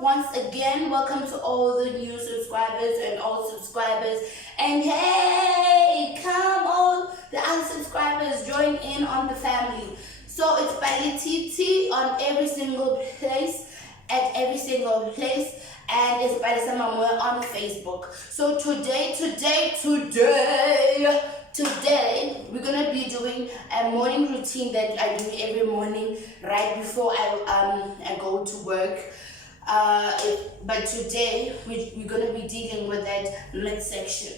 once again. Welcome to all the new subscribers and old subscribers. And hey, come all the unsubscribers, join in on the family. So it's Balititi on every single place, at every single place, and it's Balisamamwe on Facebook. So today, we're gonna be doing a morning routine that I do every morning right before I go to work. But today we're gonna be dealing with that midsection.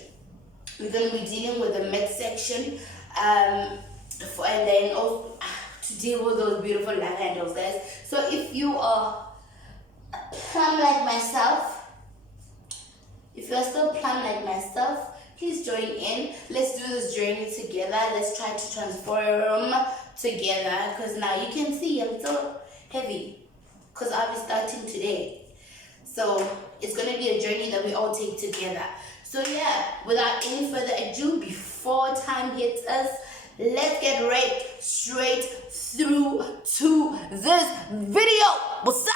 We're gonna be dealing with the midsection, and then also to deal with those beautiful love handles, guys. So if you are plumb like myself, if you're still plumb like myself, please join in. Let's do this journey together. Let's try to transform together, because now you can see I'm so heavy because I'll be starting today. So it's going to be a journey that we all take together. So yeah, without any further ado, before time hits us, let's get right straight through to this video. What's up?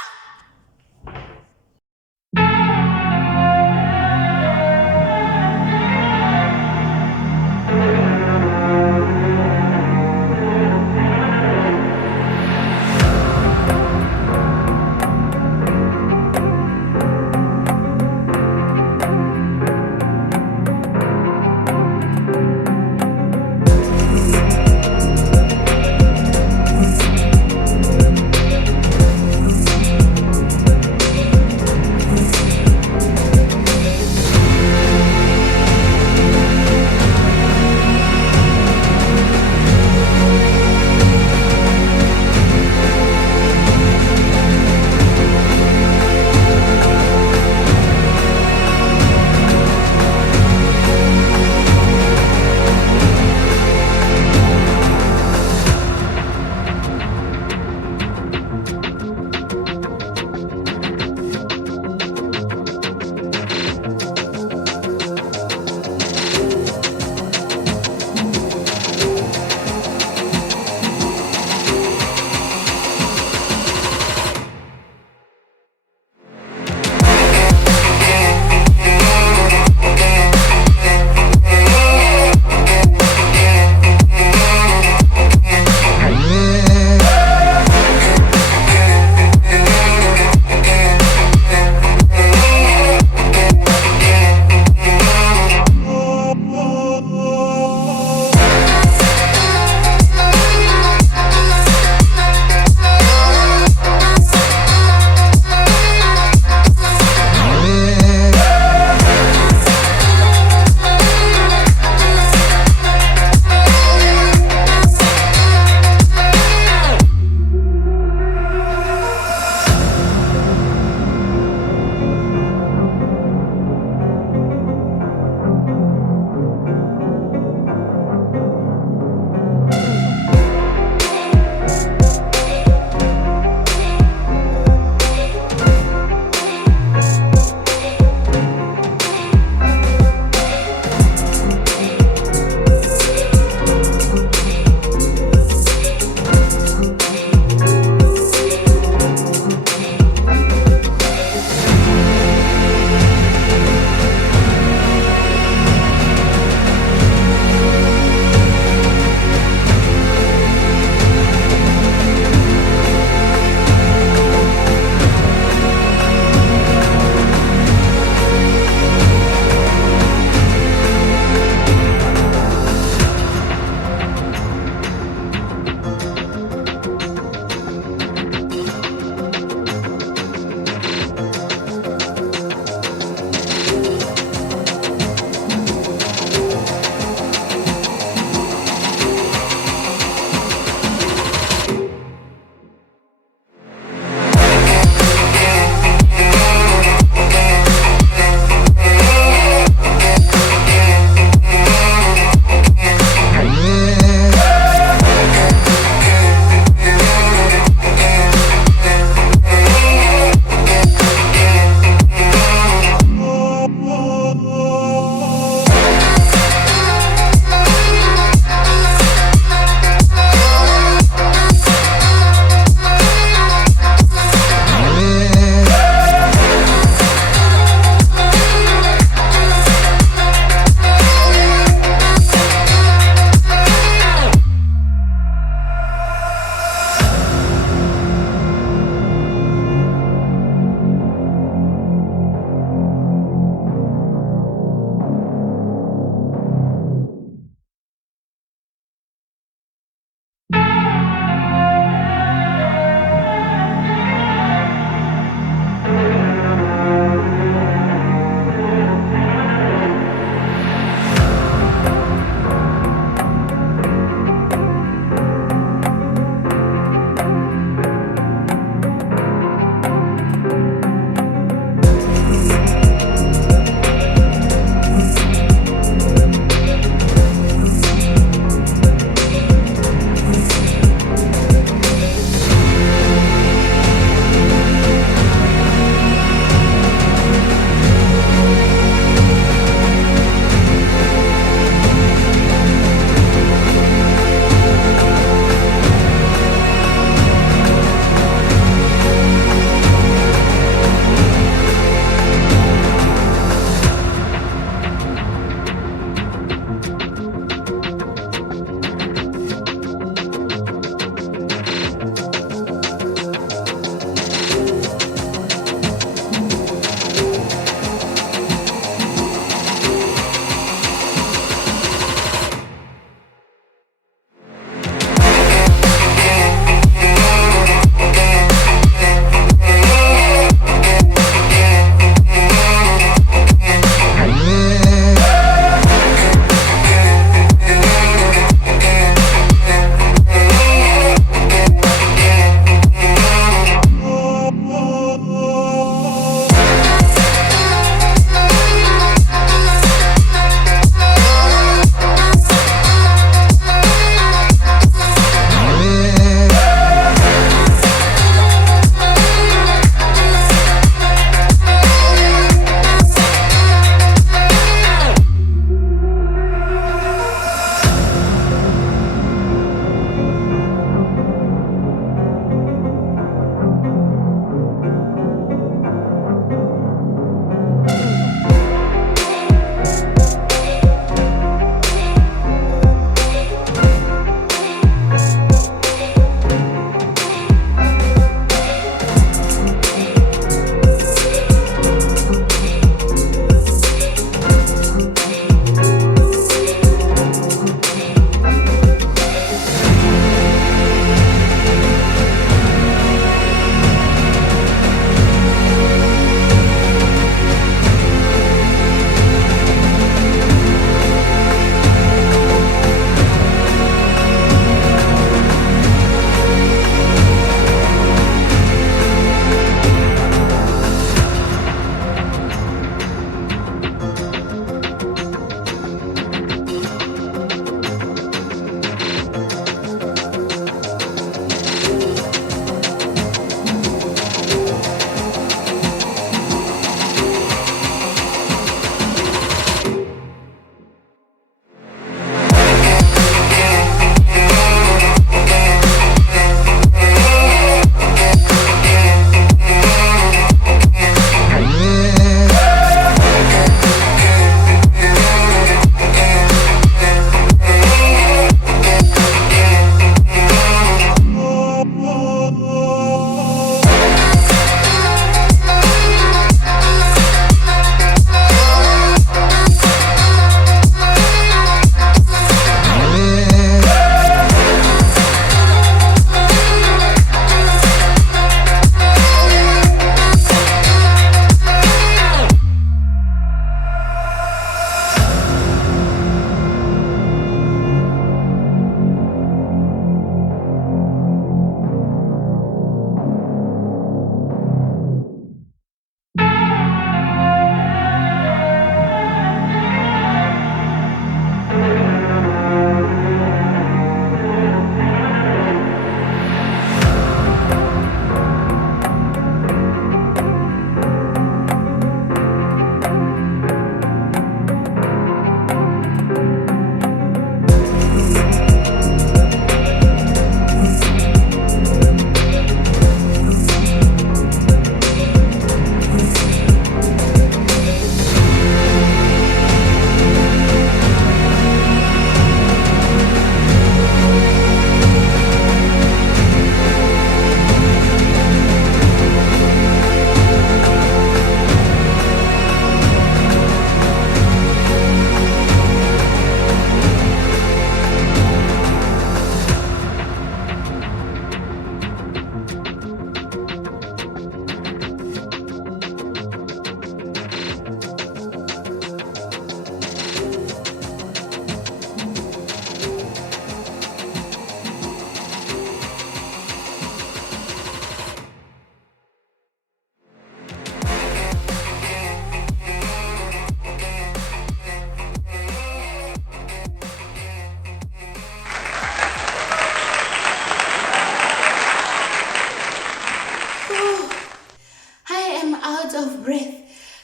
out of breath.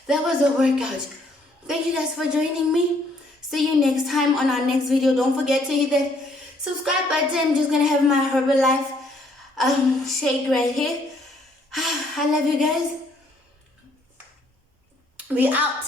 That was a workout. Thank you guys for joining me. See you next time on our next video. Don't forget to hit that subscribe button. I'm just gonna have my Herbalife shake right here. I love you guys. We out.